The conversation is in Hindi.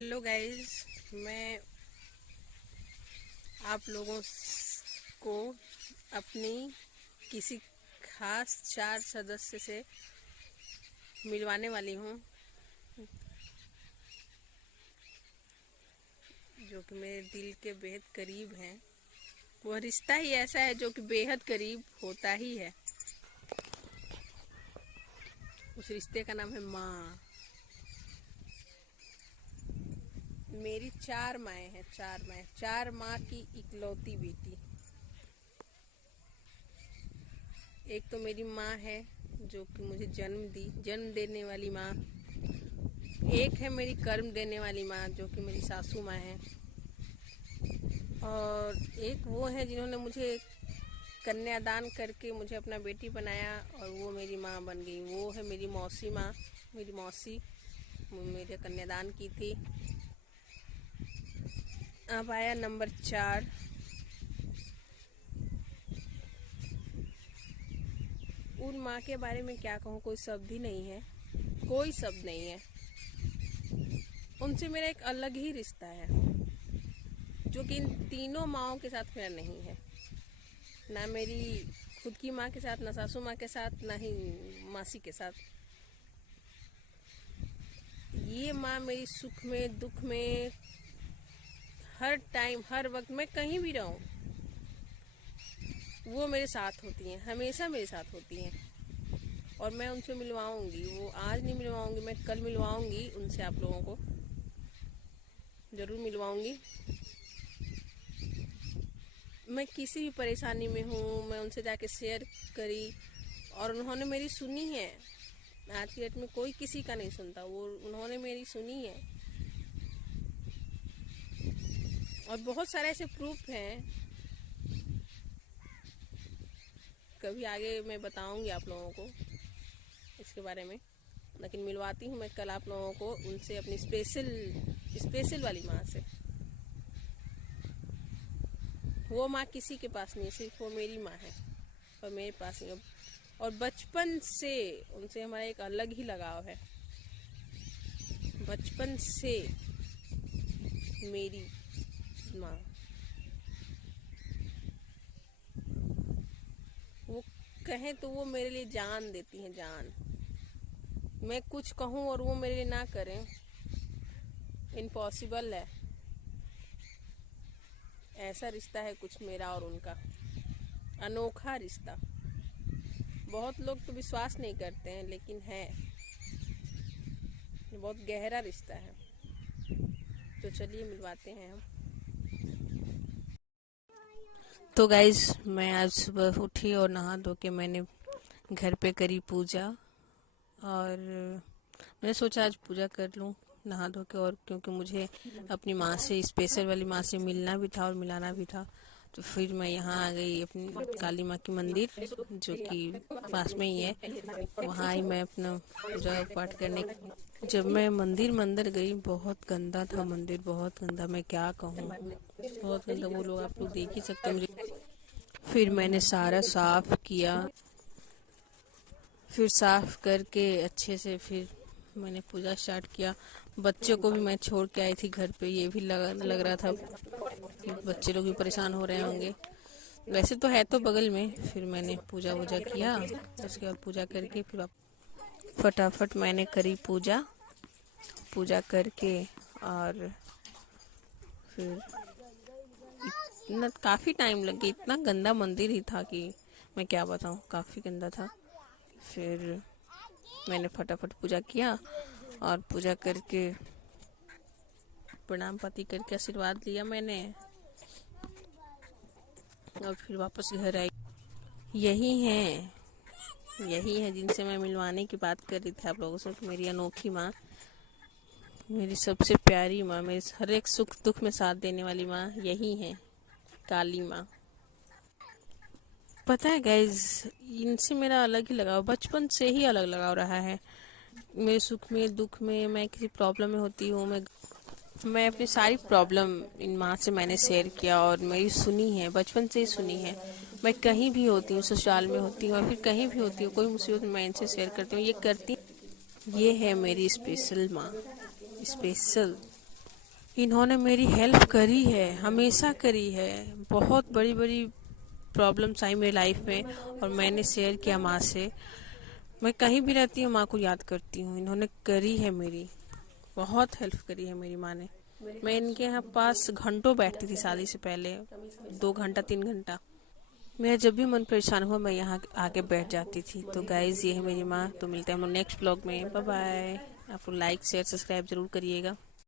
हेलो गाइस, मैं आप लोगों को अपनी किसी खास 4 सदस्य से मिलवाने वाली हूँ, जो कि मेरे दिल के बेहद करीब हैं। वह रिश्ता ही ऐसा है जो कि बेहद करीब होता ही है। उस रिश्ते का नाम है माँ। मेरी 4 माएँ हैं, 4 माँ की इकलौती बेटी। एक तो मेरी माँ है जो कि मुझे जन्म देने वाली माँ। एक है मेरी कर्म देने वाली माँ जो कि मेरी सासू माँ है। और एक वो है जिन्होंने मुझे कन्यादान करके मुझे अपना बेटी बनाया और वो मेरी माँ बन गई। वो है मेरी मौसी माँ, मेरी मौसी मेरे कन्यादान की थी। अब आया नंबर 4। उन माँ के बारे में क्या कहूँ, कोई शब्द ही नहीं है, कोई शब्द नहीं है। उनसे मेरा एक अलग ही रिश्ता है जो कि इन तीनों माँओं के साथ मेरा नहीं है। ना मेरी खुद की माँ के साथ, ना सासू माँ के साथ, ना ही मासी के साथ। ये माँ मेरी सुख में दुख में हर टाइम हर वक्त मैं कहीं भी रहूं वो मेरे साथ होती हैं, हमेशा मेरे साथ होती हैं। और मैं उनसे मिलवाऊंगी, वो आज नहीं मिलवाऊंगी, मैं कल मिलवाऊंगी उनसे। आप लोगों को ज़रूर मिलवाऊंगी। मैं किसी भी परेशानी में हूँ, मैं उनसे जाके शेयर करी और उन्होंने मेरी सुनी है। आज की डेट में कोई किसी का नहीं सुनता, वो उन्होंने मेरी सुनी है। और बहुत सारे ऐसे प्रूफ हैं, कभी आगे मैं बताऊंगी आप लोगों को इसके बारे में। लेकिन मिलवाती हूँ मैं कल आप लोगों को उनसे, अपनी स्पेशल वाली माँ से। वो माँ किसी के पास नहीं है, सिर्फ वो मेरी माँ है और मेरे पास नहीं। और बचपन से उनसे हमारा एक अलग ही लगाव है। बचपन से मेरी माँ, वो कहें तो वो मेरे लिए जान देती हैं, जान। मैं कुछ कहूँ और वो मेरे लिए ना करें, इम्पॉसिबल है। ऐसा रिश्ता है कुछ मेरा और उनका, अनोखा रिश्ता। बहुत लोग तो विश्वास नहीं करते हैं, लेकिन है, बहुत गहरा रिश्ता है। तो चलिए मिलवाते हैं हम। तो गाइज, मैं आज सुबह उठी और नहा धो के मैंने घर पे करी पूजा। और मैंने सोचा आज पूजा कर लूँ नहा धो के, और क्योंकि मुझे अपनी माँ से, स्पेशल वाली माँ से मिलना भी था और मिलाना भी था। तो फिर मैं यहाँ आ गई अपनी काली माँ की मंदिर, जो कि पास में ही है। वहाँ आई मैं अपना पूजा पाठ करने। जब मैं मंदिर गई, बहुत गंदा था मंदिर, बहुत गंदा, मैं क्या कहूँ, बहुत गंदा। वो लोग, आप लोग देख ही सकते हैं मुझे। फिर मैंने सारा साफ किया, फिर साफ करके अच्छे से फिर मैंने पूजा स्टार्ट किया। बच्चे को भी मैं छोड़ के आई थी घर पे, ये भी लग रहा था कि बच्चे लोग भी परेशान हो रहे होंगे। वैसे तो है तो बगल में। फिर मैंने पूजा वूजा किया, उसके बाद पूजा करके फिर फटाफट मैंने करी पूजा करके। और फिर इतना काफ़ी टाइम लग गया, इतना गंदा मंदिर ही था कि मैं क्या बताऊँ, काफ़ी गंदा था। फिर मैंने फटाफट पूजा किया और पूजा करके प्रणाम पाती करके आशीर्वाद लिया मैंने, और फिर वापस घर आई। यही है जिनसे मैं मिलवाने की बात कर रही थी आप लोगों से। मेरी अनोखी माँ, मेरी सबसे प्यारी माँ, मेरे हर एक सुख दुख में साथ देने वाली माँ यही है, काली माँ। पता है गाइज, इनसे मेरा अलग ही लगाव, बचपन से ही अलग लगाव रहा है। मेरे सुख में दुख में, मैं किसी प्रॉब्लम में होती हूँ, मैं अपनी सारी प्रॉब्लम इन माँ से मैंने शेयर किया और मेरी सुनी है, बचपन से ही सुनी है। मैं कहीं भी होती हूँ, ससुराल में होती हूँ और फिर कहीं भी होती हूँ, कोई मुसीबत में मैं इनसे शेयर करती हूँ, ये है मेरी स्पेशल माँ, स्पेशल। इन्होंने मेरी हेल्प करी है, हमेशा करी है। बहुत बड़ी बड़ी प्रॉब्लम्स आई मेरी लाइफ में और मैंने शेयर किया माँ से। मैं कहीं भी रहती हूँ माँ को याद करती हूँ। इन्होंने करी है मेरी, बहुत हेल्प करी है मेरी माँ ने। मैं इनके यहाँ पास घंटों बैठती थी शादी से पहले, 2 घंटा 3 घंटा। मेरा जब भी मन परेशान हुआ मैं यहाँ आके बैठ जाती थी। तो गाइज ये है मेरी माँ। तो मिलते हैं हम लोग नेक्स्ट ब्लॉग में। Bye bye. आप लोग लाइक शेयर सब्सक्राइब जरूर करिएगा।